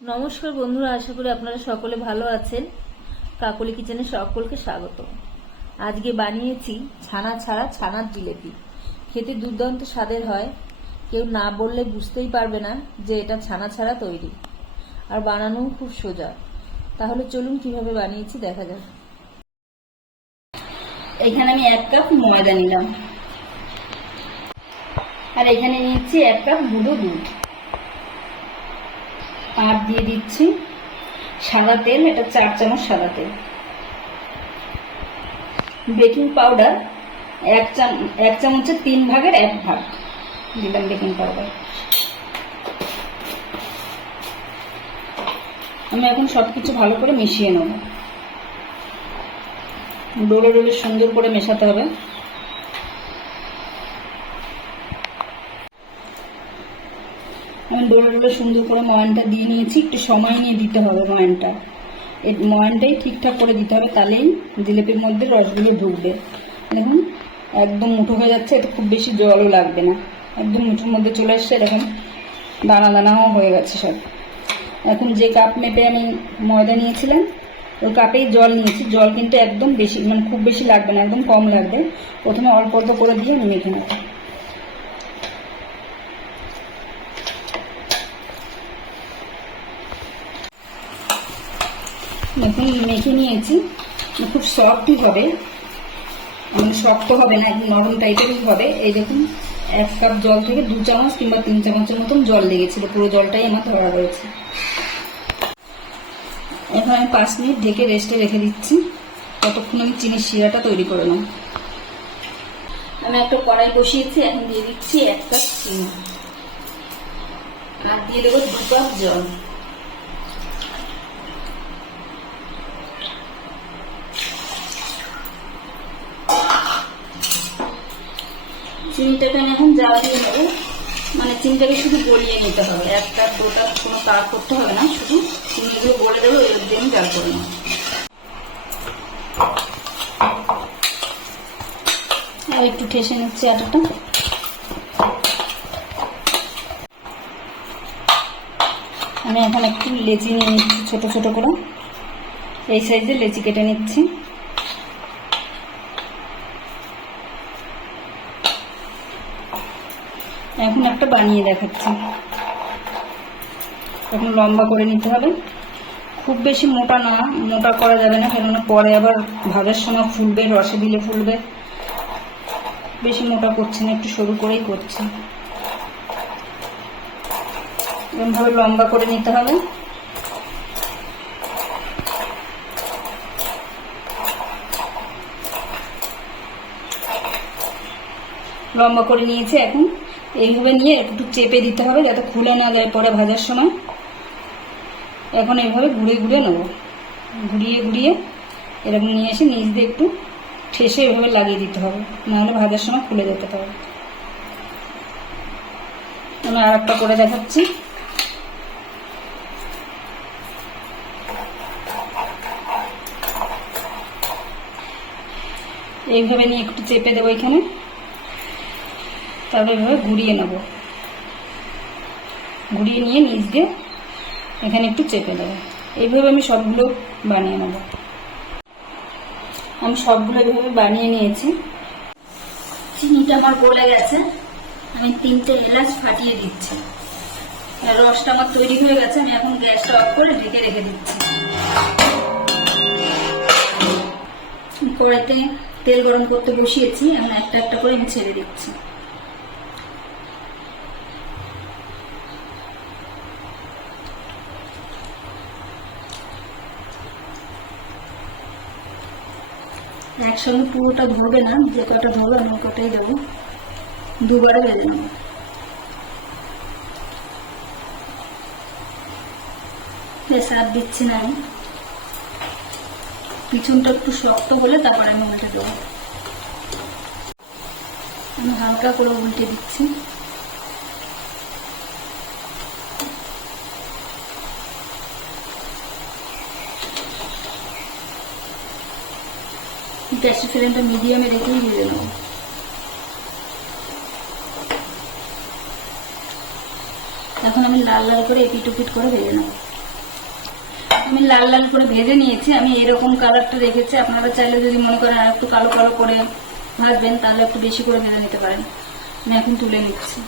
নমস্কার বন্ধুরা, আশা করি আপনারা সকলে ভালো আছেন। কাকলি কিচেনে সকলকে স্বাগত। আজকে বানিয়েছি ছানা ছাড়া ছানার জিলেপি। খেতে দুর্দান্ত স্বাদের হয়, কেউ না বললে বুঝতেই পারবে না যে এটা ছানা ছাড়া তৈরি, আর বানানোও খুব সোজা। তাহলে চলুন কিভাবে বানিয়েছি দেখা যাক। এখানে আমি 1 কাপ ময়দা নিলাম, আর এখানে নিয়েছি 1 কাপ গুঁড়ো দুধ, আর দিয়ে দিচ্ছি সাদা তেল, এটা 4 চামচ সাদা তেল। বেকিং পাউডার 1 চামচের 3 ভাগের 1 ভাগ দিলাম বেকিং পাউডার। আমি এখন সবকিছু ভালো করে মিশিয়ে নেব। ডোলে ডোলে সুন্দর করে মেশাতে হবে। আমি ডোলে ডোলে সুন্দর করে ময়ানটা দিয়ে নিয়েছি। একটু সময় নিয়ে দিতে হবে ময়ানটা, এই ময়ানটাই ঠিকঠাক করে দিতে হবে, তাহলেই জিলেপির মধ্যে রসগুলো ঢুকবে। দেখুন একদম মুঠো হয়ে যাচ্ছে, এতে খুব বেশি জলও লাগবে না, একদম মুঠোর মধ্যে চলে আসছে। এরকম দানা দানাও হয়ে গেছে সব। এখন যে কাপ মেপে আমি ময়দা নিয়েছিলাম ওই কাপেই জল নিয়েছি। জল কিন্তু একদম বেশি, মানে খুব বেশি লাগবে না, একদম কম লাগবে। প্রথমে অল্প অল্প করে দিয়ে আমি মেখে নেব। এখন মেখে নিয়েছি, খুব সফটই হবে, মানে শক্ত হবে না, একদম নরম টাইপেরই হবে। এই দেখুন 1 কাপ জল থেকে 2 চামচ কিংবা 3 চামচের মতন জল লেগেছিল, পুরো জলটাই আমার ধরা রয়েছে। এখন আমি 5 মিনিট ঢেকে রেস্টে রেখে দিচ্ছি, ততক্ষণ আমি চিনির শিরাটা তৈরি করে নেব। আমি একটা কড়াই বসিয়েছি, এখন দিয়ে দিচ্ছি 1 কাপ চিনি, আর দিয়ে দেবো 2 কাপ জল। চিনিটাকে আমি এখন জাল দিয়ে নেবো, মানে চিনিটাকে শুধু গলিয়ে নিতে হবে। 1 কাপ 2 কাপ কোনো তাড়া করতে হবে না, শুধু চিনিগুলো গলে দেবো, এর দিয়ে আমি জাল করে নেবো। আর একটু ঠেসে নিচ্ছি আটাটা। আমি এখন একটু লেচি নিয়ে নিচ্ছি, ছোট ছোট করে এই সাইজে লেচি কেটে নিচ্ছি। এখন একটা বানিয়ে দেখাচ্ছি। এখন লম্বা করে নিতে হবে, খুব বেশি মোটা না, মোটা করা যাবে না, কেননা পরে আবার ভাজার সময় ফুলবে, রসে দিলে ফুলবে। বেশি মোটা করছি না, একটু সরু করেই করছি। এরকমভাবে লম্বা করে নিতে হবে। লম্বা করে নিয়েছি, এখন এইভাবে নিয়ে একটু চেপে দিতে হবে যাতে খুলে না যায় পরে ভাজার সময়। এখন এইভাবে ঘুরিয়ে ঘুরিয়ে নেব, ঘুরিয়ে ঘুরিয়ে এরকম নিয়ে এসে নিচ দিয়ে একটু ঠেসে এভাবে লাগিয়ে দিতে হবে, নাহলে ভাজার সময় খুলে যেতে পারে। আমি আর একটা করে দেখাচ্ছি। এইভাবে নিয়ে একটু চেপে দেবো এখানে, তারপরে এভাবে ঘুরিয়ে নেব, ঘুরিয়ে নিয়ে নিচ দিয়ে এখানে একটু চেপে দেবো। এইভাবে আমি সবগুলো বানিয়ে নেব। আমি সবগুলো এইভাবে বানিয়ে নিয়েছি। চিনিটা আমার গলে গেছে, আমি 3টে এলাচ ফাটিয়ে দিচ্ছি। রসটা আমার তৈরি হয়ে গেছে, আমি এখন গ্যাসটা অফ করে ঢেকে রেখে দিচ্ছি। কড়াইতে তেল গরম করতে বসিয়েছি, এখন একটা একটা করে আমি ছেড়ে দিচ্ছি। একসঙ্গে পুরোটা ধরবে না, যে কটা ধরবে আমি কটাই দেবো, দুবারে বেজে নেব। সার দিচ্ছি না আমি, পিছনটা একটু শক্ত হলে তারপরে আমি উল্টে দেবো। আমি হালকা করে উল্টে দিচ্ছি। গ্যাসের ফ্লেমটা মিডিয়ামে রেখেই ভেজে নেব। এখন আমি লাল লাল করে এপিট ওপিট করে ভেজে নেব। আমি লাল লাল করে ভেজে নিয়েছি। আমি এরকম কালারটা রেখেছি, আপনারা চাইলে যদি মনে করেন আর একটু কালো কালো করে ভাজবেন তাহলে একটু বেশি করে ভেজে নিতে পারেন। আমি এখন তুলে নিচ্ছি।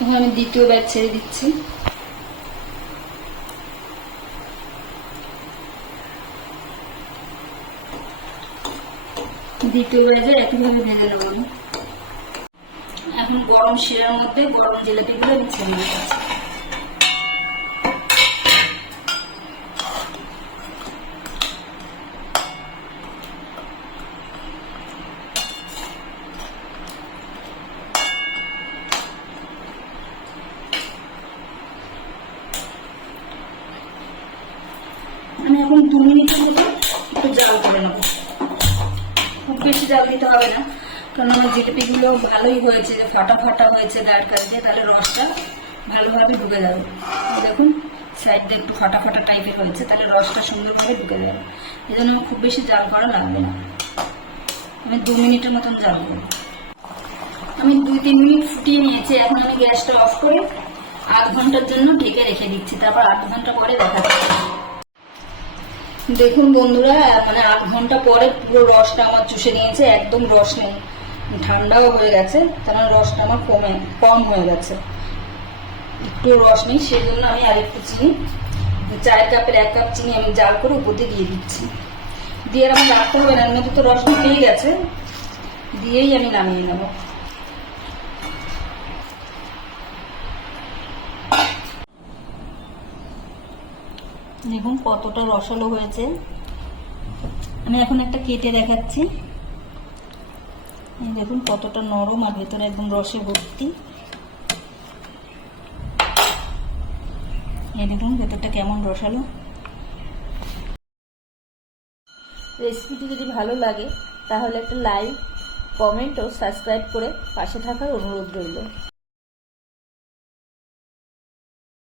এখন আমি দ্বিতীয় ব্যাচ ছেড়ে দিচ্ছি। দ্বিতীয় ব্যাচে একইভাবে ভেজে নেব আমি। এখন গরম শিরার মধ্যে গরম জিলাপিগুলো আমি ছেড়ে দিচ্ছি। আমি এখন 2 মিনিটের মতো একটু জাল করে নেবো। খুব বেশি জাল দিতে হবে না, কারণ আমার জিলিপিগুলো ভালোই হয়েছে, যে ফাটা ফাটা হয়েছে গায়ের কাছ দিয়ে, তাহলে রসটা ভালোভাবে ঢুকে যাবে। দেখুন সাইড দিয়ে একটু ফাটা ফাটা টাইপের হয়েছে, তাহলে রসটা সুন্দরভাবে ঢুকে যাবে। এই জন্য আমার খুব বেশি জাল করা লাগবে না। আমি 2 মিনিটের মতন জাল করব। আমি 2-3 মিনিট ফুটিয়ে নিয়েছি। এখন আমি গ্যাসটা অফ করে 8 ঘন্টার জন্য ঢেকে রেখে দিচ্ছি, তারপর 8 ঘন্টা পরে দেখাচ্ছি। দেখুন বন্ধুরা, মানে 8 ঘন্টা পরে পুরো রসটা আমার চুষে নিয়েছে, একদম রস নেই, ঠান্ডাও হয়ে গেছে, তার মানে রসটা আমার কম হয়ে গেছে, একটু রস নেই। সেই জন্য আমি আরেকটু চিনি, 4 কাপের 1 কাপ চিনি আমি জাল করে উপরে দিয়ে দিচ্ছি। দিয়ে আর আমার রাখতে হবে না, এর মধ্যে তো রস পেয়ে গেছে, দিয়েই আমি নামিয়ে নেব। দেখুন কতটা রসালো হয়েছে। আমি এখন একটা কেটে দেখাচ্ছি। দেখুন কতটা নরম আর ভেতরে একদম রসে ভর্তি। এই দেখুন ভেতরটা কেমন রসালো। রেসিপিটি যদি ভালো লাগে তাহলে একটা লাইক, কমেন্ট ও সাবস্ক্রাইব করে পাশে থাকার অনুরোধ রইল।